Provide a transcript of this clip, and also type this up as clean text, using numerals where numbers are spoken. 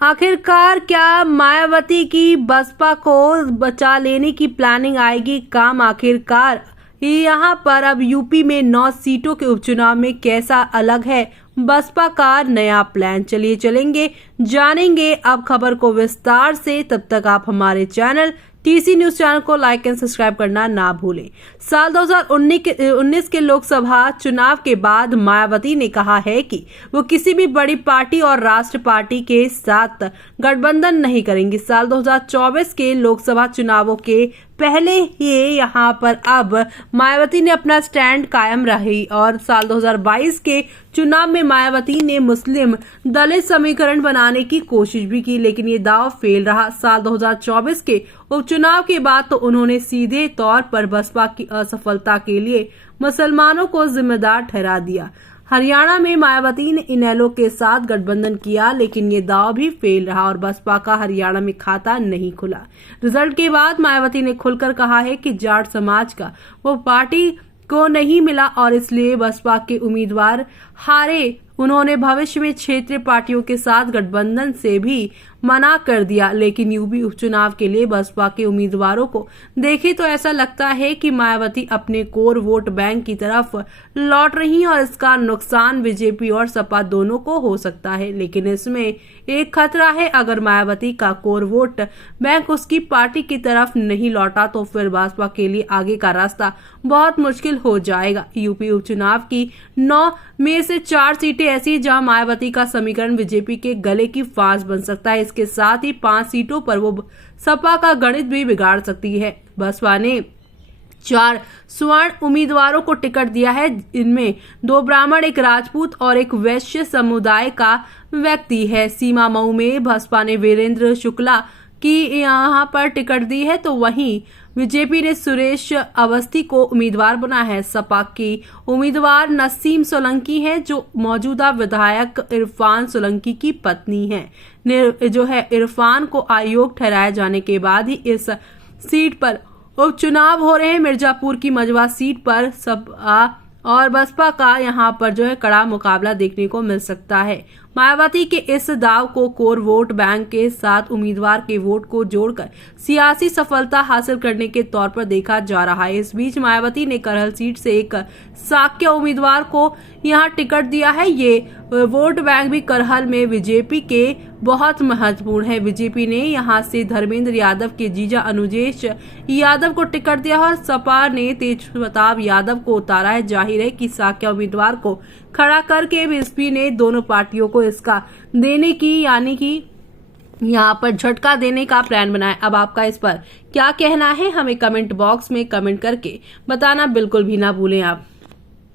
आखिरकार क्या मायावती की बसपा को बचा लेने की प्लानिंग आएगी काम? आखिरकार यहाँ पर अब यूपी में 9 सीटों के उपचुनाव में कैसा अलग है बसपा का नया प्लान? चलिए चलेंगे जानेंगे अब खबर को विस्तार से। तब तक आप हमारे चैनल टीसी न्यूज चैनल को लाइक एंड सब्सक्राइब करना ना भूलें। साल 2019 के लोकसभा चुनाव के बाद मायावती ने कहा है कि वो किसी भी बड़ी पार्टी और राष्ट्र पार्टी के साथ गठबंधन नहीं करेंगी। साल 2024 के लोकसभा चुनावों के पहले ही यहाँ पर अब मायावती ने अपना स्टैंड कायम रही और साल 2022 के चुनाव में मायावती ने मुस्लिम दलित समीकरण बनाने की कोशिश भी की, लेकिन ये दाव फेल रहा। साल 2024 के उपचुनाव के बाद तो उन्होंने सीधे तौर पर बसपा की असफलता के लिए मुसलमानों को जिम्मेदार ठहरा दिया। हरियाणा में मायावती ने इनेलो के साथ गठबंधन किया, लेकिन ये दाव भी फेल रहा और बसपा का हरियाणा में खाता नहीं खुला। रिजल्ट के बाद मायावती ने खुलकर कहा है कि जाट समाज का वो पार्टी को नहीं मिला और इसलिए बसपा के उम्मीदवार हारे। उन्होंने भविष्य में क्षेत्रीय पार्टियों के साथ गठबंधन से भी मना कर दिया, लेकिन यूपी उपचुनाव के लिए बसपा के उम्मीदवारों को देखे तो ऐसा लगता है कि मायावती अपने कोर वोट बैंक की तरफ लौट रही हैं और इसका नुकसान बीजेपी और सपा दोनों को हो सकता है। लेकिन इसमें एक खतरा है, अगर मायावती का कोर वोट बैंक उसकी पार्टी की तरफ नहीं लौटा तो फिर बसपा के लिए आगे का रास्ता बहुत मुश्किल हो जाएगा। यूपी उपचुनाव की 9 में से 4 सीटें ऐसी जहां मायावती का समीकरण बीजेपी के गले की फांस बन सकता है। इसके साथ ही 5 सीटों पर वो सपा का गणित भी बिगाड़ सकती है। बसपा ने 4 स्वर्ण उम्मीदवारों को टिकट दिया है, इनमें 2 ब्राह्मण, 1 राजपूत और 1 वैश्य समुदाय का व्यक्ति है। सीमा मऊ में बसपा ने वीरेंद्र शुक्ला की यहाँ पर टिकट दी है, तो वहीं बीजेपी ने सुरेश अवस्थी को उम्मीदवार बनाया है। सपा की उम्मीदवार नसीम सोलंकी है, जो मौजूदा विधायक इरफान सोलंकी की पत्नी है। जो है इरफान को आयोग ठहराए जाने के बाद ही इस सीट पर उपचुनाव हो रहे हैं। मिर्जापुर की मजवा सीट पर सपा और बसपा का यहाँ पर जो है कड़ा मुकाबला देखने को मिल सकता है। मायावती के इस दाव को कोर वोट बैंक के साथ उम्मीदवार के वोट को जोड़कर सियासी सफलता हासिल करने के तौर पर देखा जा रहा है। इस बीच मायावती ने करहल सीट से एक साक्य उम्मीदवार को यहाँ टिकट दिया है। ये वोट बैंक भी करहल में बीजेपी के बहुत महत्वपूर्ण है। बीजेपी ने यहाँ से धर्मेंद्र यादव के जीजा अनुजेश यादव को टिकट दिया और सपा ने तेज प्रताप यादव को उतारा है। जाहिर है कि साक्य उम्मीदवार को खड़ा करके बीएसपी ने दोनों पार्टियों को इसका देने की यानी कि यहाँ पर झटका देने का प्लान बनाया। अब आपका इस पर क्या कहना है, हमें कमेंट बॉक्स में कमेंट करके बताना बिल्कुल भी ना भूलें आप।